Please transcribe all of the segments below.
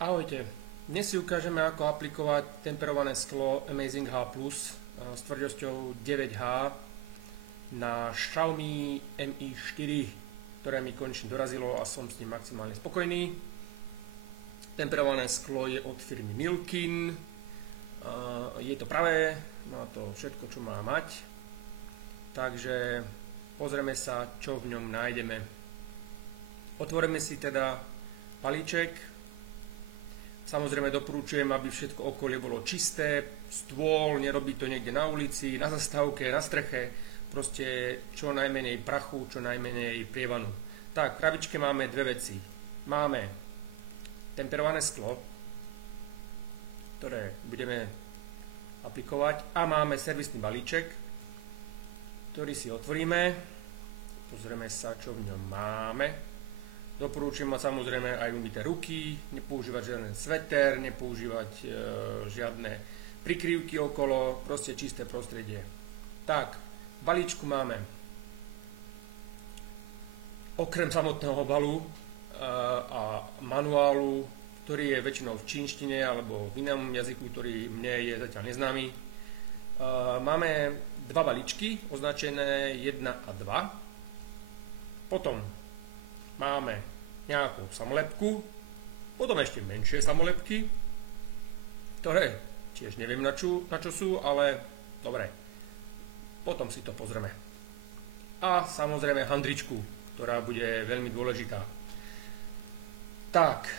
Ahojte, dnes si ukážeme, ako aplikovať temperované sklo Amazing H Plus s tvrdosťou 9H na Xiaomi Mi 4, ktoré mi konečne dorazilo a som s ním maximálne spokojný. Temperované sklo je od firmy Milkin, je to pravé, má to všetko, čo má mať, takže pozrieme sa, čo v ňom nájdeme. Otvoríme si teda balíček. Samozrejme doporučujem, aby všetko okolie bolo čisté, stôl, nerobí to niekde na ulici, na zastávke, na streche, proste čo najmenej prachu, čo najmenej prievanu. Tak, v krabičke máme dve veci. Máme temperované sklo, ktoré budeme aplikovať, a máme servisný balíček, ktorý si otvoríme. Pozrieme sa, čo v ňom máme. Doporučujem mať samozrejme aj umyté ruky, nepoužívať žiaden sveter, nepoužívať žiadne prikryvky okolo, proste čisté prostredie. Tak, v balíčku máme okrem samotného obalu a manuálu, ktorý je väčšinou v čínštine alebo v inom jazyku, ktorý mne je zatiaľ neznámy. Máme dva balíčky označené 1 a 2. Potom máme nejakú samolepku, potom ešte menšie samolepky, ktoré tiež neviem na čo sú, ale dobre, potom si to pozrieme. A samozrejme handričku, ktorá bude veľmi dôležitá. Tak,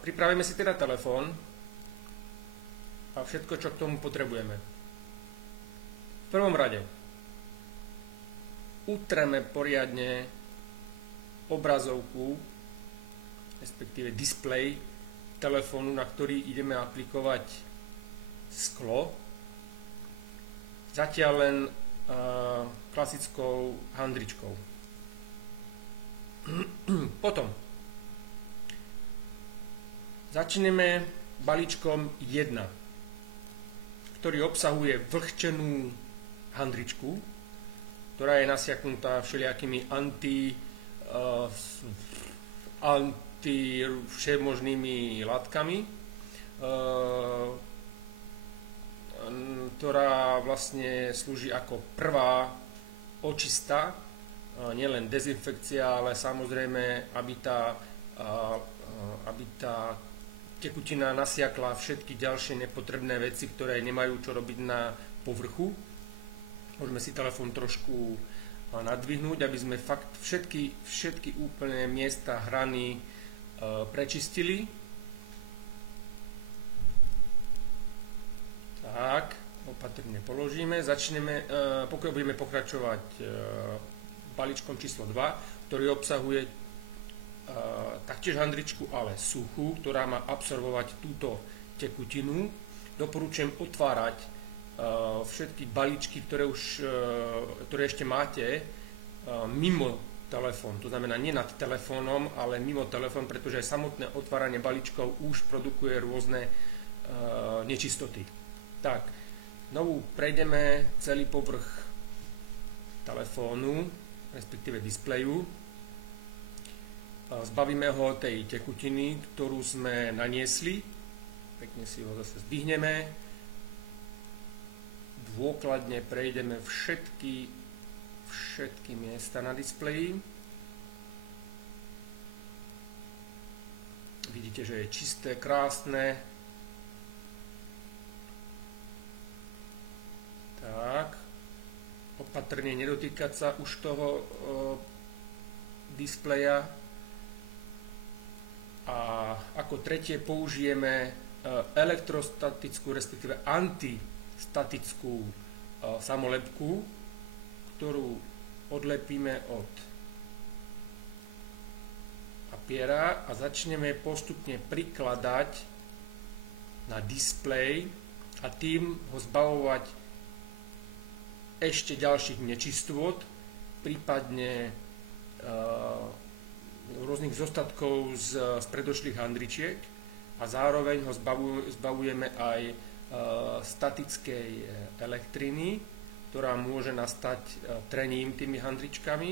pripravíme si teda telefón a všetko, čo k tomu potrebujeme. V prvom rade utreme poriadne obrazovku, respektíve displej telefónu, na ktorý ideme aplikovať sklo. Zatiaľ len klasickou handričkou. Potom začneme balíčkom 1, ktorý obsahuje vlhčenú handričku, ktorá je nasiaknutá všelijakými všemožnými látkami, ktorá vlastne slúži ako prvá očista, nielen dezinfekcia, ale samozrejme, aby tá tekutina nasiakla všetky ďalšie nepotrebné veci, ktoré nemajú čo robiť na povrchu. Môžeme si telefón trošku nadvihnúť, aby sme fakt všetky úplné miesta hrany prečistili. Tak, opatrne položíme. Budeme pokračovať balíčkom číslo 2, ktorý obsahuje taktiež handričku, ale suchú, ktorá má absorbovať túto tekutinu. Doporučujem otvárať všetky balíčky, ktoré ešte máte mimo telefón, to znamená nie nad telefónom, ale mimo telefón, pretože aj samotné otváranie balíčkov už produkuje rôzne nečistoty. Tak, znovu prejdeme celý povrch telefónu, respektíve displeju. Zbavíme ho tej tekutiny, ktorú sme naniesli. Pekne si ho zase zdvihneme. Dôkladne prejdeme všetky miesta na displeji. Vidíte, že je čisté, krásne. Tak. Opatrne nedotýkať sa už toho displeja. A ako tretie použijeme elektrostatickú, respektíve antistatickú samolepku, ktorú odlepíme od papiera a začneme postupne prikladať na displej a tým ho zbavovať ešte ďalších nečistôt, prípadne rôznych zostatkov z predošlých handričiek, a zároveň ho zbavujeme aj statickej elektriny, ktorá môže nastať trením tými handričkami.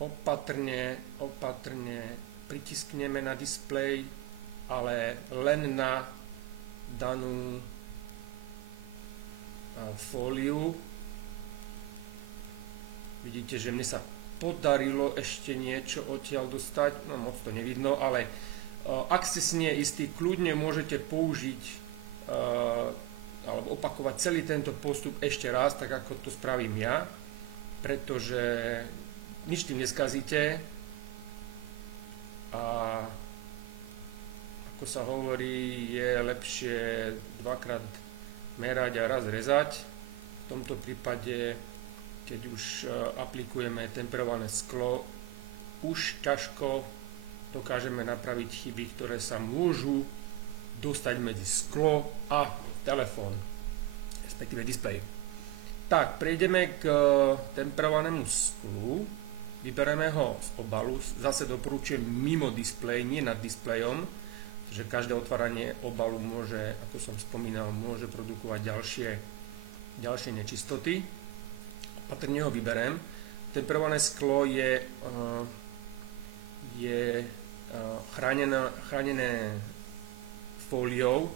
opatrne pritiskneme na displej, ale len na danú fóliu. Vidíte, že mne sa podarilo ešte niečo odtiaľ dostať, no moc to nevidno, ale ak ste si nie istí, kľudne môžete použiť alebo opakovať celý tento postup ešte raz, tak ako to spravím ja, pretože nič tým neskazíte a ako sa hovorí, je lepšie dvakrát merať a raz rezať. V tomto prípade, keď už aplikujeme temperované sklo, už ťažko dokážeme napraviť chyby, ktoré sa môžu dostať medzi sklo a telefón, respektíve displej. Tak, prejdeme k temperovanému sklu, vybereme ho z obalu, zase doporučujem mimo displej, nie nad displejom, že každé otváranie obalu môže, ako som spomínal, môže produkovať ďalšie nečistoty. Opatrne ho vyberem. Temperované sklo je chránené fóliou.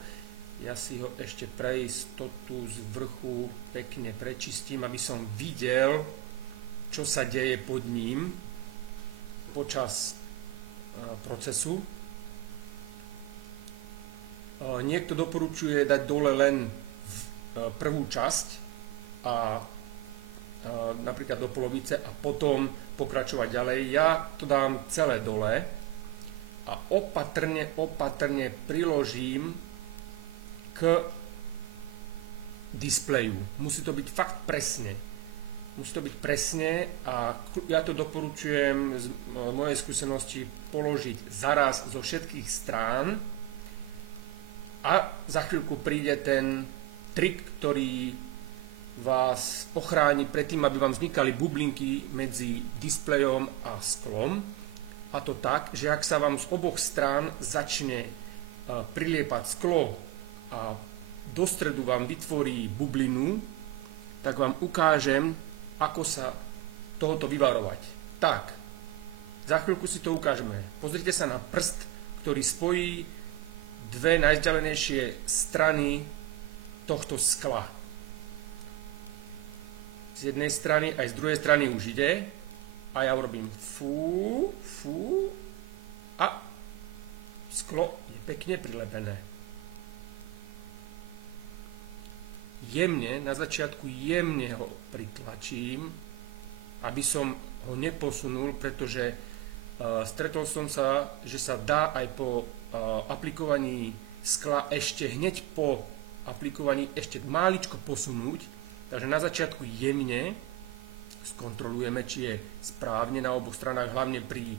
Ja si ho ešte pre istotu z vrchu pekne prečistím, aby som videl, čo sa deje pod ním počas procesu. Niekto doporučuje dať dole len prvú časť a napríklad do polovice a potom pokračovať ďalej. Ja to dám celé dole a opatrne priložím k displeju. Musí to byť fakt presne. A ja to doporučujem z mojej skúsenosti položiť zaraz zo všetkých strán a za chvíľku príde ten trik, ktorý vás ochráni pred tým, aby vám vznikali bublinky medzi displejom a sklom. A to tak, že ak sa vám z oboch strán začne priliepať sklo a do stredu vám vytvorí bublinu, tak vám ukážem, ako sa tohoto vyvarovať. Tak, za chvíľku si to ukážeme. Pozrite sa na prst, ktorý spojí dve najvzdialenejšie strany tohto skla. Z jednej strany aj z druhej strany už ide a ja urobím fú a sklo je pekne prilepené. Na začiatku jemne ho pritlačím, aby som ho neposunul, pretože stretol som sa, že sa dá aj po aplikovaní skla ešte hneď po aplikovaní ešte máličko posunúť. Takže na začiatku jemne skontrolujeme, či je správne na oboch stranách, hlavne pri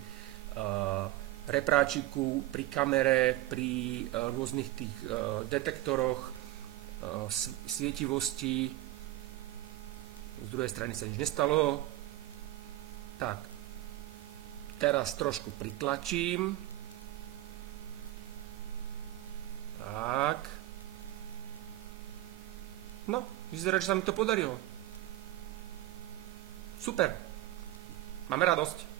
repráčiku, pri kamere, pri rôznych tých detektoroch svietivosti. Z druhej strany sa nič nestalo. Tak, teraz trošku pritlačím. Tak. No, vyzerá, že sa mi to podarilo. Super. Máme radosť.